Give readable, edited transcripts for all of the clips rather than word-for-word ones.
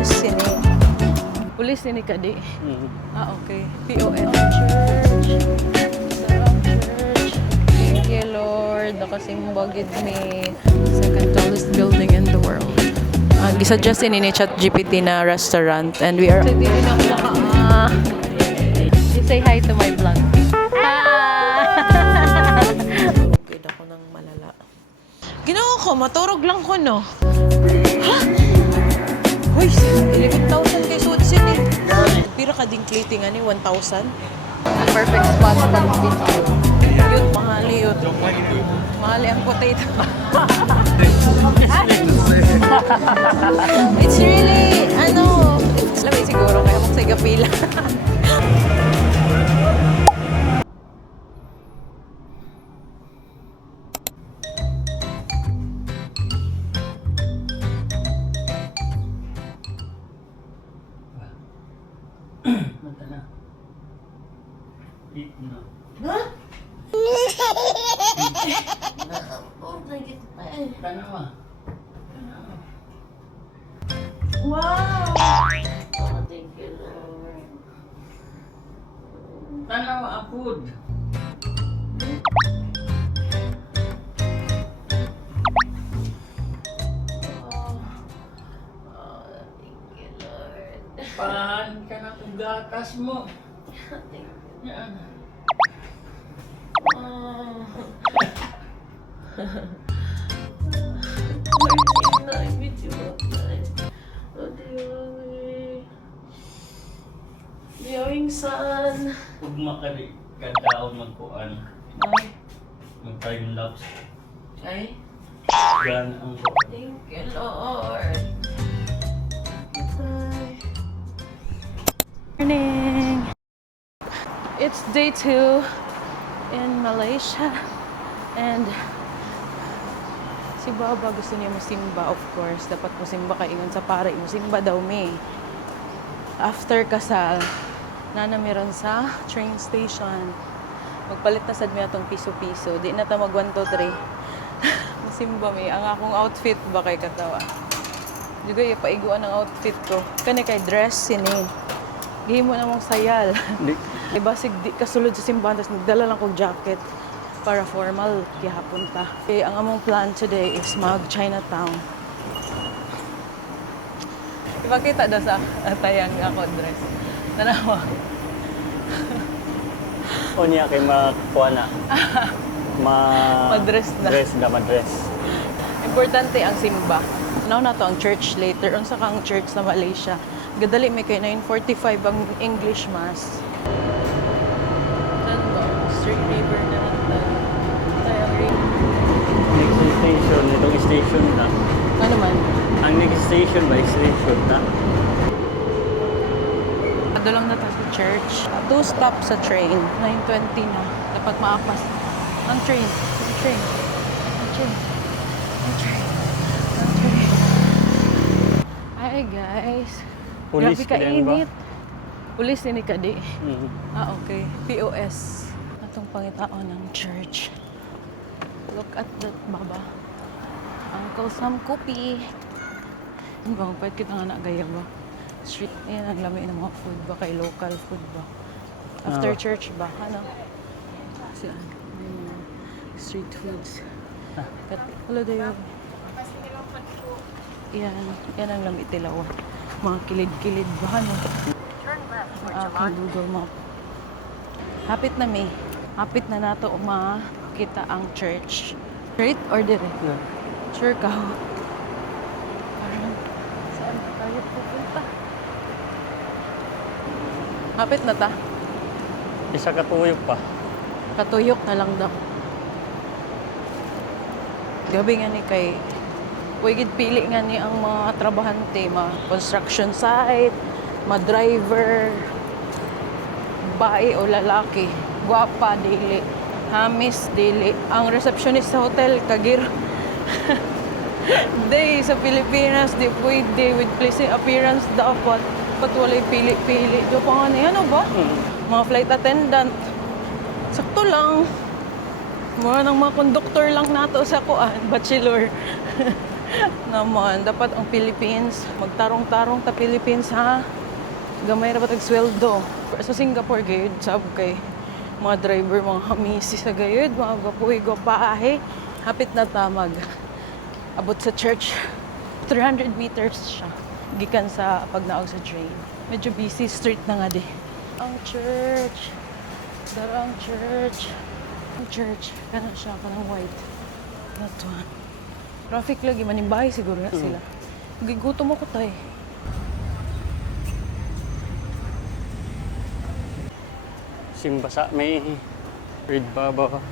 dress sini. Pulis sini ka di. Ah, okay. POS. Church. Church. Thank you, Lord. Nakasimba gid me. Second tallest building in the world. Gisuggest ini ni ChatGPT na restaurant and we are... You say hi to my vlog. Good ako ng malala. Ginawa ko, maturog lang ko, no? Ha? Uy, 11,000 kay Sudsin eh. Pira ka ding plating ani, 1,000? Perfect spot for this video. Yun, mahali yun. Mahali ang potato. It's really, lamig siguro kaya mong sa gapila. Mata na. Eat na. Huh? Tanawa. Wow! Oh, thank you, Lord. Tanawa apod. Oh, thank you, Lord. Pahan ka na kung gatas mo. Thank you. Yan. Oh. Lord, I'm with you all the time. Oh, dear. Viewing son. Huwag makari kadaon magkuan. Ay. Mag-time lapse. Ay. Gan ang ko. Thank you, Lord. Bye. Morning! It's day 2 in Malaysia and si Baba gusto niya musimba, of course. Dapat musimba ka ingon sa pare. Musimba daw me. After kasal, nanamiron sa train station. Magpalit na sad mi atong piso-piso. Di na ta mag 1, 2, 3. Musimba me. Ang akong outfit ba kay katawa. Juga ipaiguan ang outfit ko. Kani kay dress sini. Gihimo na mong sayal. Diba, di kasulod sa simbahan, tapos nagdala lang kong jacket para formal gihapon ta. Okay, ang among plan today is mag-Chinatown. Ipakita daw sa tayang ako dress. Tanawa. O niya kay makuha na. Madress na. Dress na, madress. Importante ang simba. Now na to ang church later. Unsa kang church sa Malaysia? Gadali may kay 9:45 ang English mass. Street river na tayong river. Next station, itong station na. Ano man? Ang next station ba, station na? Adulong na tayo sa church. 2 stops sa train. 9:20 na. Dapat maapas. Ang train. Ang train. Ang train. Ang train. Ang train. Hi guys. Pulis Grabe ka din ba? init. Pulis ni ka di. Mhm. Ah, okay. POS. Atong pangitaon ng church. Look at that, baba. Uncle Sam Kopi. Ano ba? Pwede kita nga nagaya ba? Street, yan ang lami ng mga food ba? Kay local food ba? After church ba? Ano? Saan? Street foods. Hello there. Yan ang lami tilaw. Mga kilid-kilid ba? Ano? Ang aking Google Map. Hapit na may. Hapit na nato makita ang church. Straight or dire? Yeah. Sure ka? Parang saan tayo pupunta? Hapit na ta. Isa katuyok pa. Katuyok na lang daw. Gabi nga ni kay wigid pili nga ni ang mga trabahante, mga construction site, mga driver, bae o lalaki, gwapa dili, hamis dili. Ang receptionist sa hotel kagir. Day sa Pilipinas di pwede with pleasing appearance dapat pat walay pili-pili. Do pa nga niya, ano ba? Mga flight attendant. Sakto lang. Mga nang mga conductor lang nato sa kuan, bachelor. Naman, dapat ang Philippines, magtarong-tarong ta Philippines ha. Gamay ra ba tag sweldo. Sa Singapore gayud sab kay mga driver, mga hamisi sa gayud, mga gapuy gapaahe. Hapit na tamag. Abot sa church. 300 meters siya. Gikan sa pagnaog sa train. Medyo busy street na nga di. Ang church. Dara ang church. Ang church. Kanan siya, kanang white. That one. Traffic lagi, manimbahay siguro na sila. Gigutom ako tay. Simba sa may Red Baba.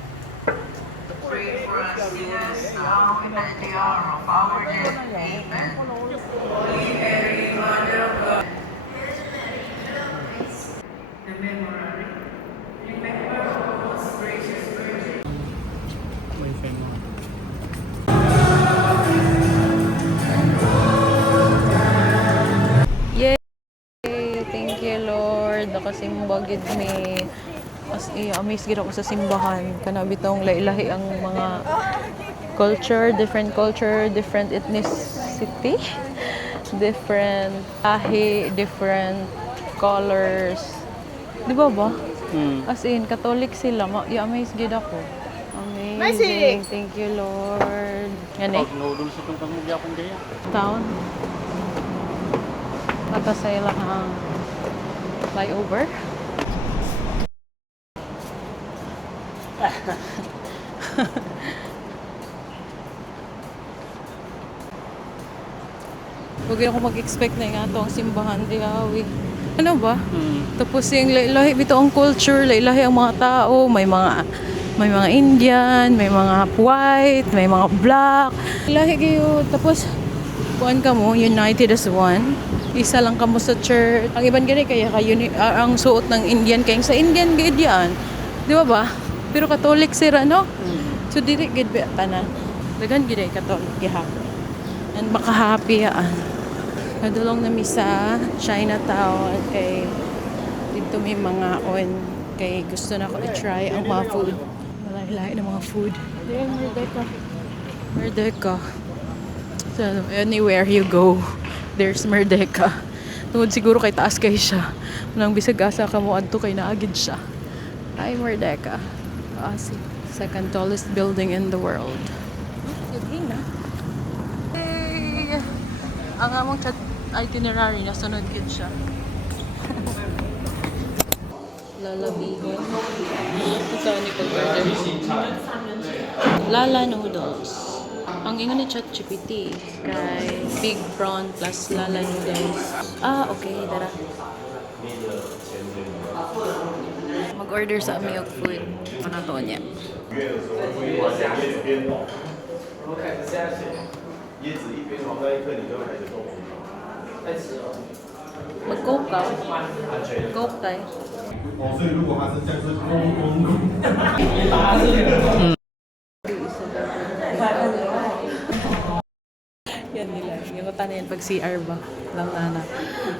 Pray for us sinners now and at the hour of our death. Amen. Holy Mary, Mother of God. The Memorare. Remember our most gracious Virgin. May friend mo. Yay! Thank you, Lord. Nakasimba gid me. As amazed gid ako sa simbahan. Kana bitong lailahi ang mga culture, different ethnicity, different lahi, different colors. Di ba ba? As in, Catholic sila. I-amaze gid ako. Amazing. Thank you, Lord. Yan eh. Pag noodles itong kamugya akong kaya. Town. Matasay lang ang flyover. Huwag ako mag-expect na nga ito ang simbahan di awi. Ano ba? Tapos yung lahi bito ang culture, lahi ang mga tao, may mga Indian, may mga white, may mga black. Lahi kayo. Tapos kuan ka mo, united as one. Isa lang ka mo sa church. Ang iban gani kaya ang suot ng Indian kaya sa Indian gid yan. Di ba ba? Pero Catholic sila, no? So dili gid ba tanan. Dagan gid ay Catholic gihapon. And baka happy yan. Nadulong na mi sa Chinatown kay dito may mga kay gusto na ko i-try ang mga food. Lahi-lahi ng mga food. There, Merdeka. So, anywhere you go, there's Merdeka. Tungod siguro kay taas kay siya. Nang bisag asa ka mo adto kay naagid siya. Hi, Merdeka. Second tallest building in the world. Yun na. Hey! Ang among itinerary na sunod gid siya. Lalabihin. Ito ni pag-order. Lala noodles. Ang ingon ni ChatGPT kay big prawn plus lala noodles. Okay, dara. Mag-order sa milk food. Ano to niya? Mag-coke ka? Coke tayo. 所以如果它是这样是公。 Yan nila. Yung kata na yan pag CR ba? Lang na.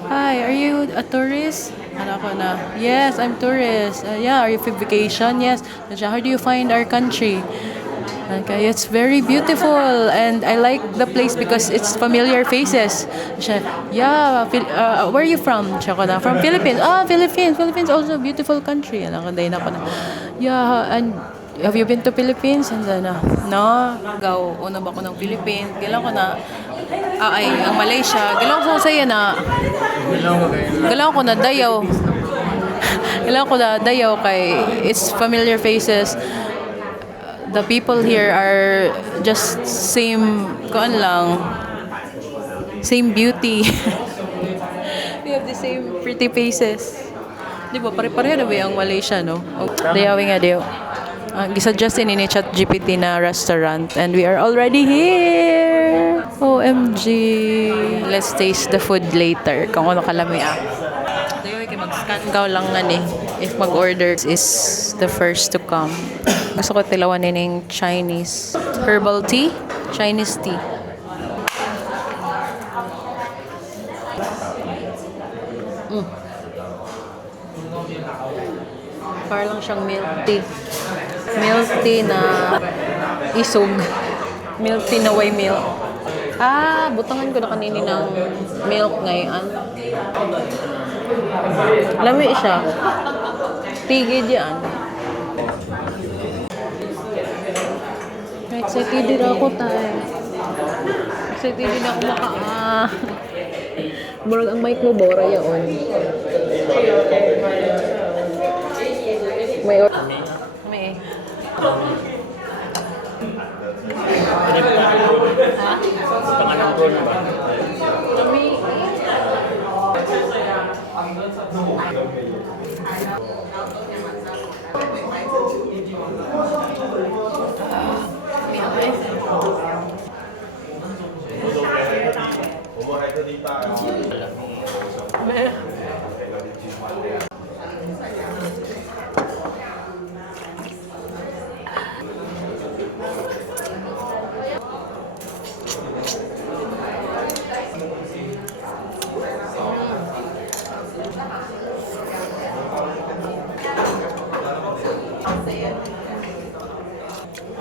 Hi, are you a tourist? Ano ako na? Yes, I'm tourist. Yeah, are you for vacation? Yes. How do you find our country? Okay, it's very beautiful and I like the place because it's familiar faces. Siya, yeah, where are you from? Siya ko na, from Philippines. Philippines. Philippines also a beautiful country. Ano ko na ako na. Yeah, and have you been to Philippines? And then, no. Gaw, una ba ko ng Philippines? Kailan ko na, ang Malaysia. Kailan ko sa iyo na, kailan ko na dayaw. Kailan ko na dayaw kay it's familiar faces. The people here are just same, same beauty. We have the same pretty faces. Di ba? Pare-pareho na ba yung Malaysia, no? Dayawi nga, dayaw. Gisuggest ni ChatGPT na restaurant and we are already here. OMG. Let's taste the food later. Kung ano kalami Dayawi kay mag-scan ka lang nga ni. If mag-order is the first to come. Gusto ko tilawan ng Chinese herbal tea, Chinese tea. Para lang siyang milk tea. Milk tea na isog. Milk tea na way milk. Butangan ko na kanini ng milk ngayon. Lami siya. Tigid yan. Excited din ako tayo. Excited din ako Murag ang mic mo, Bora yaon. May May Tangan ng drone na ba? Kami.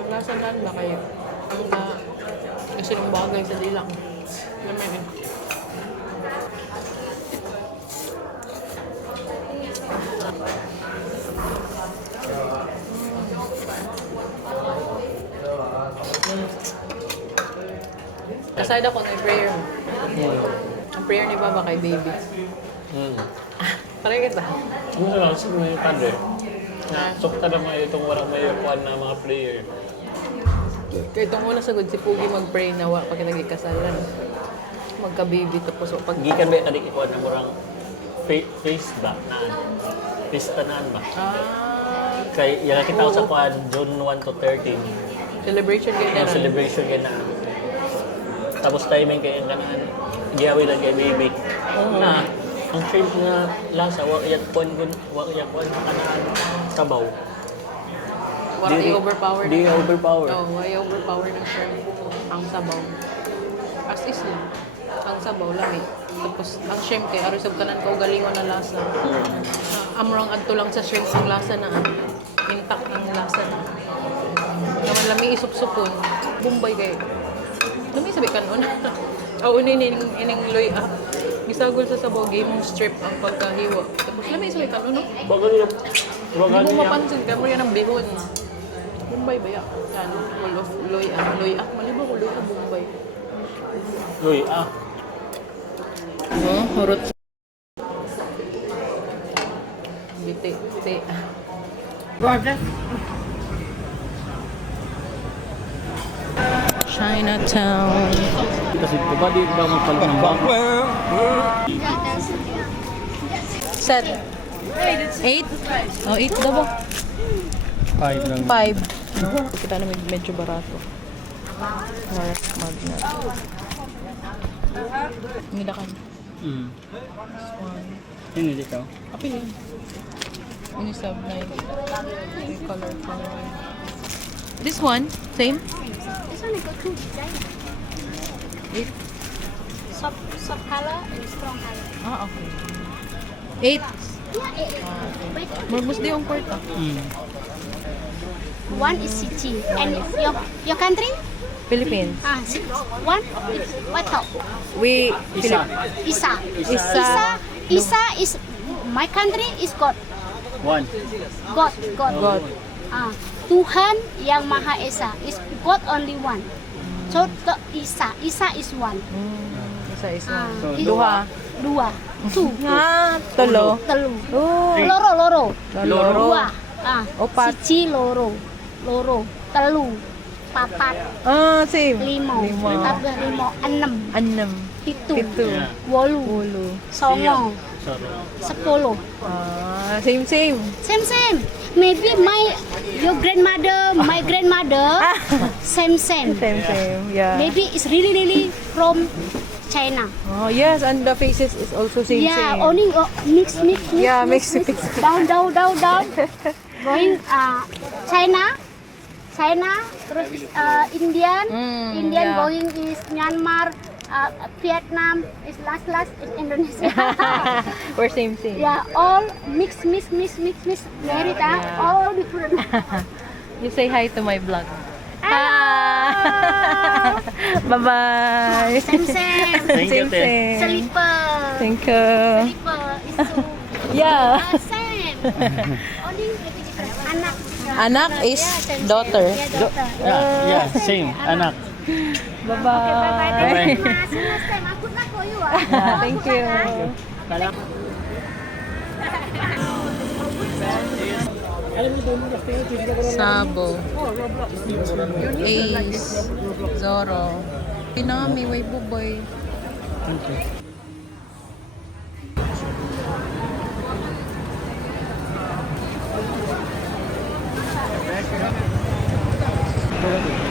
Nasalan ba kayo? Kasi ng bagay sa dilang. Lamin eh. Kaside ako ng prayer mo. Ang prayer ni Baba kay baby. Parang kita. Ano lang, sige may padre. Sukta naman itong walang may kuhan na mga player. Kaya itong una sagod si Pugi mag-pray na wa pag nagikasalan. Magka-baby tapos pag Gikan ba tadi ikuan na murang face ba naan. Face tanan ba? Kay yung kita ko sa kuhan June 1 to 13. celebration kayo Yung na. celebration yan na. Tapos timing kay ang kanan. Giyawi lang kay baby. Na ang shrimp nga lasa wa yak kuan kanaan sabaw. Wala i-overpower Di overpower. Oo, wala i-overpower ng shrimp. Ang sabaw. As is lang. Ang sabaw, lami. Tapos, ang shrimp kay arisog kanan ko galingon na lasa. Amrong adto lang sa shrimp ang lasa na intact ang lasa na. Naman lami isup-supon. Bombay kay. Lami sabi kanon. Oo, ining loy up. Gisagol sa sabaw, game mong strip ang pagkahiwa. Tapos lami sabi kanon, no? Bagal niya. Bagal Hindi mo niya. mapansin, kaya mo yan ang bihon. Bombay ba yan? Yan, full of loy up. Loy up, maliba ko loy up, Bombay. Uy, Hurot. Biti, biti. Chinatown. kasi diba di daw magpalit ng bang? Set. 8? Oh, 8 daw ba? 5 lang. 5. Kita na medyo barato. Mark Magnet. Milakan. Sino dito? Apilin. Ini sub 9. Color. This one, same? This one I got two designs. 8. Soft color and strong color. Okay. 8. Yeah, eight. Morbus di yung kwarta. One is Siti. And your country? Philippines. One is what top? We Isa. Isa. Isa. Isa is my country is God. 1. God. Tuhan yang Maha Esa is God only one. So Isa is one. Isa. So, Duha. Dua. Two. Tolo. Telu. Oh. Loro. Loro. Dua. Opat. Siji loro. Telu. Papat. Same. Limo. Tambah limo. Enam. 6. Pitu. 7. Wolu. 8. Songo. Sorry. 10. Same. Same. Maybe your grandmother, my grandmother, same. Same. Yeah. Maybe it's really from China. Oh, yes, and the faces is also same. Yeah, only mix. Yeah, mix. Down. Going China, terus Indian yeah. going is Myanmar, Vietnam is last is Indonesia. We're same. Yeah, all mix. Married, all different. You say hi to my vlog. Hi. Bye-bye. Same, same. Thank you, te. Slipper. Thank you. Slipper is so... Yeah. Same. Only maybe different. Anak. Anak is Same, daughter. same. Yeah, daughter. Yeah, same. Anak. Bye-bye. Bye-bye. Mas, next time, aku na ko you ah. Thank you. Kala. Sabo. Ace. Zoro. Pinami, way buboy.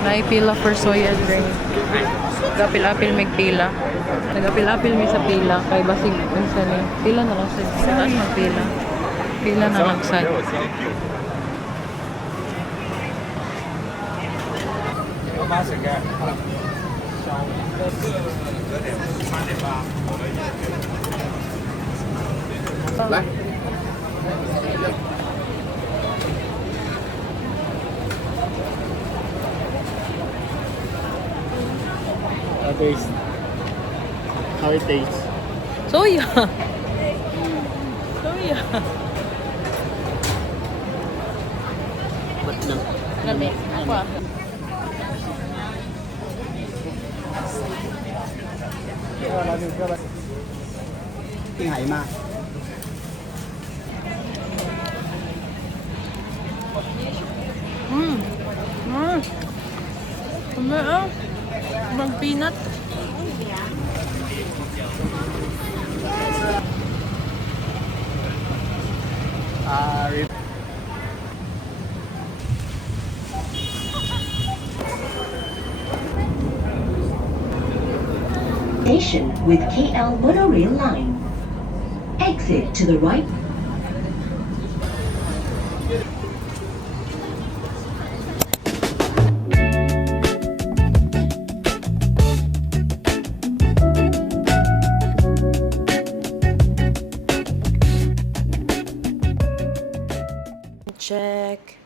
Naipila for soya drink. Gapil-apil mig pila. Nagapil-apil mi sa pila. Kay basig unsa ni. Pila na lang sa taas ng pila. Pila na lang sa. Taste. How it tastes. Soya. Soya. Ba't na? Lami. Ako ah. Ano ah? Ibang peanut. Station with KL monorail line. Exit to the right. Check.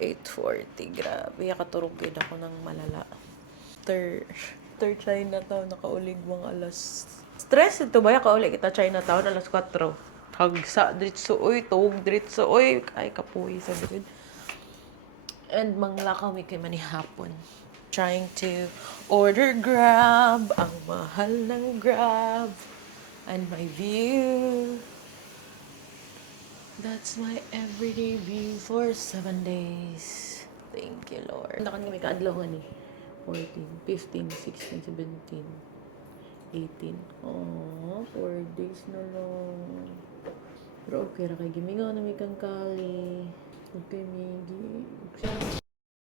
8:40. Grabe. Katurog yun ako ng malala. Third Chinatown. Nakaulig mga alas. Stress ito ba? Kaulig kita Chinatown. Alas 4. Hagsa. Dritso. Uy. Tug. Dritso. Uy. Ay kapuhi sa grid. And manglakaw mi kay manihapon. Trying to order Grab. Ang mahal ng Grab. And my view. That's my everyday view for 7 days. Thank you, Lord. Nakan kami kaadlaw ni 14, 15, 16, 17, 18. Oh, 4 days na lang. Pero okay ra kay gimingaw na may kang kali. Okay, Migi.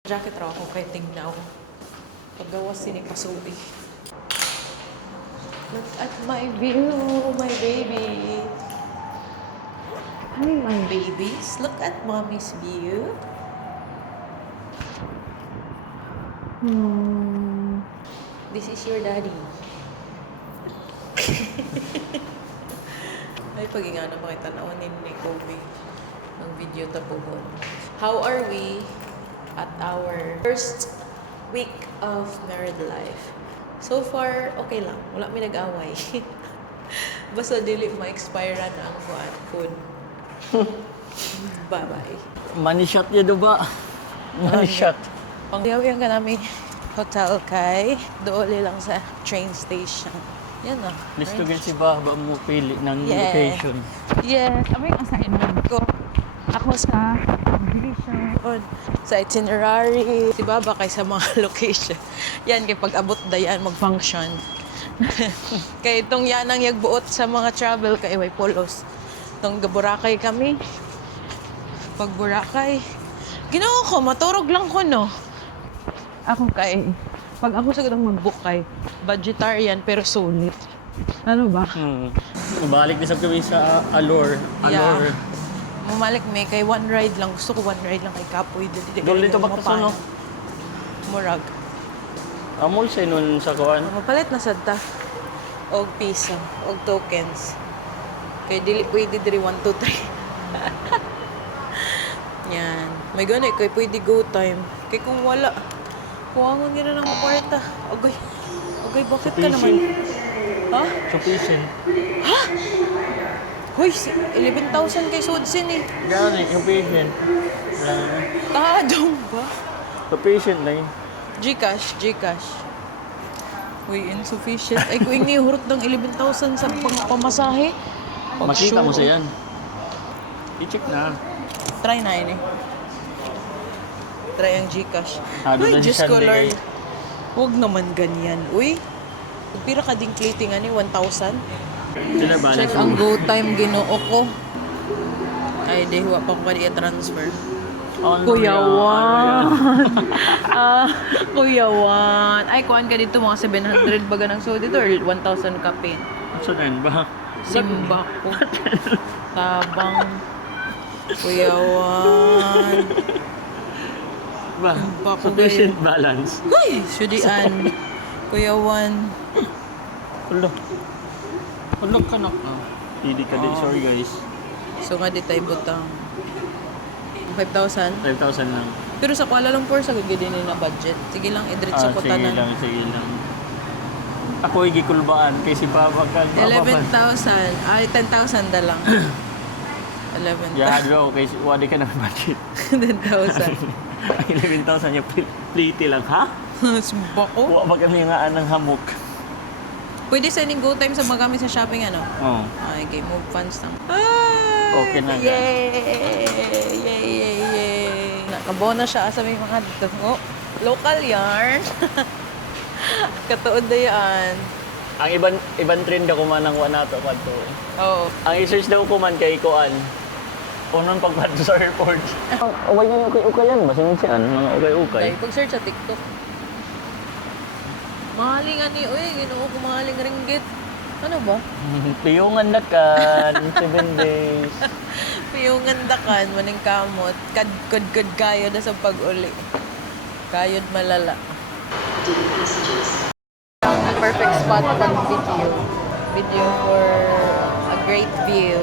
Jacket raw ako kay tingnaw. Paggawas sini pasubi. Look at my view, my baby. Hi, my babies. Look at mommy's view. This is your daddy. Ay, pag-ingana makita na ni Kobe ng video tapugon. How are we at our first week of married life? So far, okay lang. Wala may nag-away. Basta dili ma-expire na ang food. Bye-bye. Money shot yun ba? Money shot. Pangyawihan ka namin hotel kay doole lang sa train station. Yan na. Listo gan si Baba mo pili ng Yeah. location. Yes. Ano yung assignment ko? Ako sa division, sa itinerary. Si Baba kay sa mga location. Yan, kay pag-abot da yan, mag-function. Kay itong yan ang yagbuot sa mga travel kay way polos. Itong Boracay kami. Pag Boracay, ginawa ko, maturog lang ko, no? Ako kay, pag ako sa ganang mag-book kay, vegetarian pero sulit. Ano ba? Balik din sa kami sa Allure. Allure. Mamalik may kay one ride lang. Gusto ko one ride lang kay Kapoy. Doon dito ba kaso, no? Murag. Amol sa nun sa kuan. Mapalit na sad ta. Og piso. Og tokens. Kay dili pwede diri 1, 2, 3. Yan. May gani kay pwede go time. Kay kung wala, Kuwangon nila ng kwarta. Agay. Agay, bakit ka naman? Ha? Sufficient. Hoy, 11,000 kay Sudsin eh. Gani, sufficient. Kahadong ba? Sufficient na yun. Gcash. Uy, insufficient. Ay, kung inihurot ng 11,000 sa pamasahe. Makita mo sa yan. I-check na. Try na yun eh. Try ang Gcash. Hado Uy, na si Diyos ko, Sandy, Lord. eh. Huwag naman ganyan. Uy, pira ka ding plating ani, 1,000? Sila ba? Check ang go time ginoo ko. Ay, di, huwa pa ko kaniya transfer. Kuya Juan. Kuya Juan. Ay, kuhan ka dito mga 700 baga ng soda dito or 1,000 ka pin. Saan ba? Simba ko. Tabang. Kuya Juan. Ba? Simba ko Sufficient balance. Uy, Sudian. Kuya Juan. Ulo. Ulo ka na. Hindi ka din. Sorry guys. So nga di tayo butang. 5,000. 5,000 lang. Pero sa Kuala Lumpur, sa gagawin din na budget. Sige lang, idritso ko Sige tanan. lang. Ako ay gikulbaan kay si Papa kan. 11,000. Ay, 10,000 na lang. 11,000. Ya, bro, kay wadi ka na budget. 10,000. 11,000 yung pliti lang, ha? Sumba ko. Wa ba kami nga ng hamok? Pwede sending go time sa magamit sa shopping, ano? Oo. Ay, game move funds lang. Ay! Okay na. Yay! Nakabona siya sa may mga dito. Oh, local yarn. Katuod na yan. Ang ibang trend ako man ang wanato kadto. Oo. Ang i-search daw ko man kay Kuan. Unang pagpadto sa airport. Uway nga ukay yan, basing siyan, mga ukay-ukay. Dahil pag-search sa TikTok. Mahaling ani, uy, ginoo ko mahaling ringgit. Ano ba? Piyungan na kan, 7 days. Piyungan dakan, maning kamot. Kad kayo na sa pag-uli. Kayod malala. Perfect spot pag video. Video for a great view.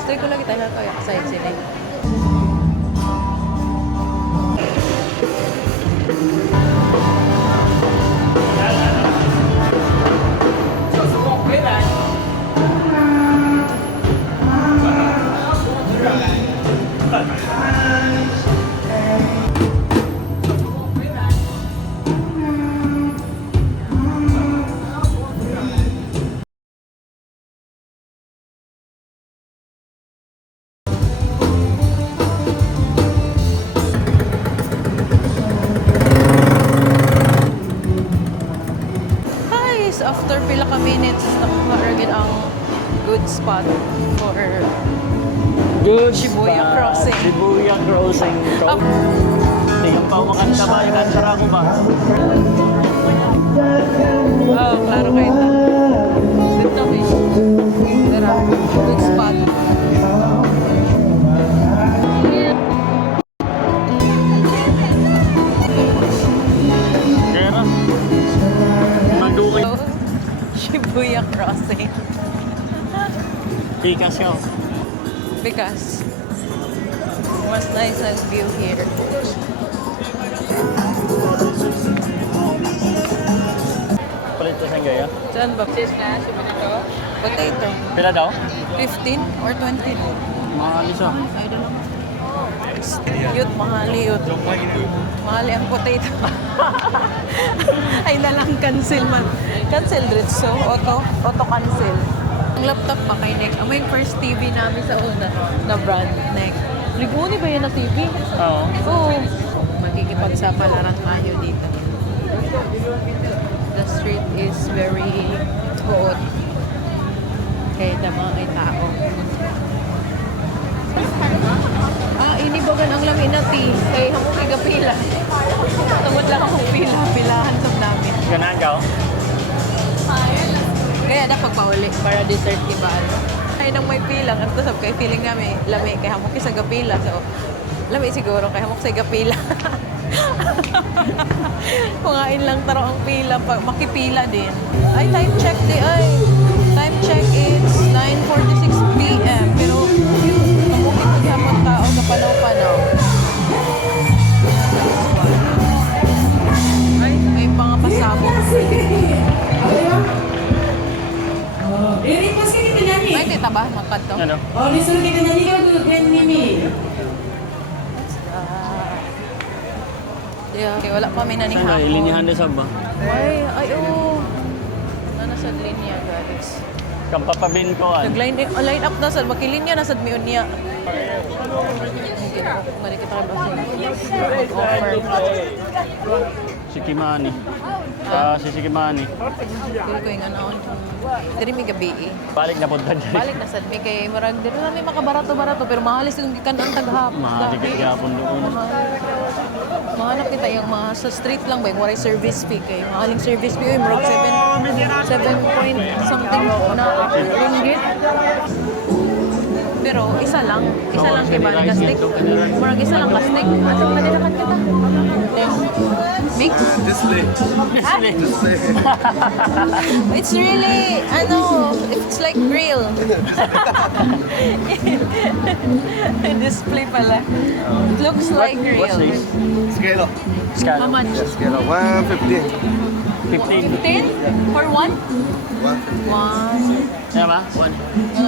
Gusto ko lagi tayo kaya kasayad sila. Guys, after pila ka minutes, nakuha ang good spot for Good Shibuya spot. Crossing. Shibuya Crossing. Tingnan pa makanta ba? Ikantara ko ba? Oh, klaro kayo ito. Dito kay Tara, good spot. Kaya na. Mandukay. So, Shibuya Crossing. Pikas ka. Because mas nice ang view here. Palit ko sa gaya. Saan ba? Potato. Pila daw? 15 or 20? Mahal isa. I don't know. Yun, mahali yun. Mahali ang potato. Ay nalang cancel man. Cancel rin. So, auto cancel. Ang laptop pa kay Nick. Ang may first TV namin sa una na brand, Nick. Liguni ba yan na TV? Oo. Oo. Makikipagsapalaran tayo dito. The street is very hot. Kaya damang ay tao. Inibagan ang lamin na tea. Kaya hamong igapila. Tungod lang akong pilahan sa namin. Ganaan ka? Kaya na pagpauli para dessert ibaan. Ay nang may pilang. Ang tasab kay feeling namin lami. Kaya hamong isa gapila. So, lami siguro. Kaya hamong sa gapila. Kungain lang taro ang pila. Makipila din. Ay, time check di ay. Time check is 9:46 p.m. Pero kamukit ko hapon tao kapanaw-panaw. Ay, I-request ka kita nani. May tita ba? Magpad to? Ano? Oh, disuruh kita nani ka gan Mimi. Okay, wala pa may Saan nanihapon. na? Ilinihan na sa ba? Ay, oo. Nasa linya, guys. Kampapabin ko an. Line up na sa makilinya na sa miun niya. Mali kita ba offer. Si Kimani. Si Kimani. Dili ko yung anaon. Dili mi gabi eh. Balik na punta dyan. Balik na sad mi kay murag dili na mi makabarato-barato pero mahalis yung gikan ang taghap. Mahaligit gapon doon. Mahanap kita yung mga sa street lang ba yung waray service fee kay mahaling service fee yung murag 7 point something na ringgit. Pero isa lang kay balik kastik. Murag isa lang kastik. Atong kadirakan kita. Mix. Display. It's really, it's like grill. Display pala. It looks like grill. What's this? Scale. Scan. How much? Scale. 150. 15. 15? For one? 150. One. Kaya ba? One.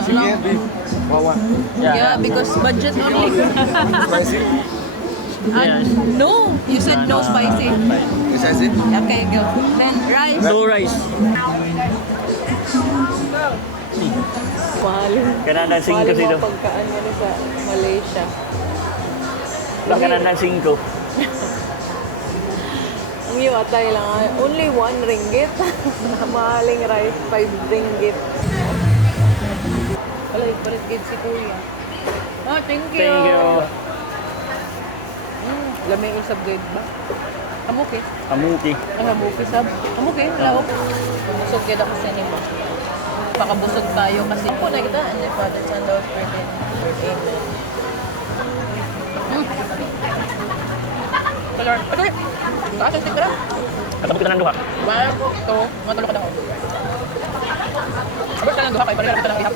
Chicken, beef. 1. Yeah, because budget only. Spicy. Yes. No, you said no spicy. Is that it? Okay, go. Then rice. No rice. Mahal. Kananan 5 dito. pagkaan yan sa Malaysia. Kananan 5. Ang iyo atay lang, only 1 ringgit. Mahaling rice, 5 ringgit. Palit gid si Kuya. Oh, thank you. Thank you. Lamig usab gid ba? Kamuki. Kamuki. Kamuki sab. Kamuki, laok. Busog gid ako sa nimo. Pakabusog tayo kasi po na kita and the Father, Son, Lord, Spirit. Amen. Lord, okay. Taas ang tikra. Katapos kita ng duha. 1, 2, matulog ka na ako. Abot ka ng duha kay pareha kita ng ihap.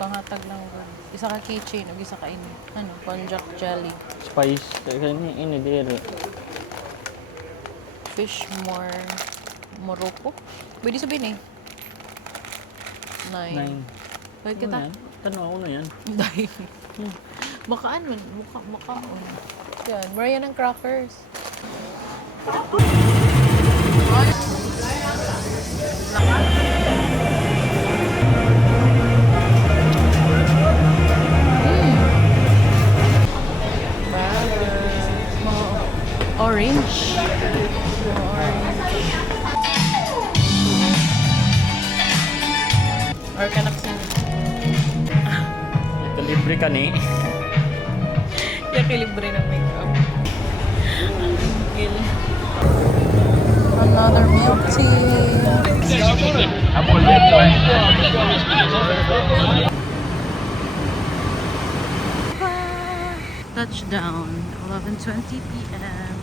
Pangatag lang ko. Isa ka keychain, o isa ka konjac jelly. Spice. Ini dito. Fish more Morocco. Pwede sabihin eh. 9. Bakit kita? Tanong ako na yan. Dahil. Makaan man. Makaon. Yan. Marian ng crackers. Orange. Or kanak sin. Ito libre ka ni. Libre ng makeup. Another milk tea. Touchdown, 11:20 p.m.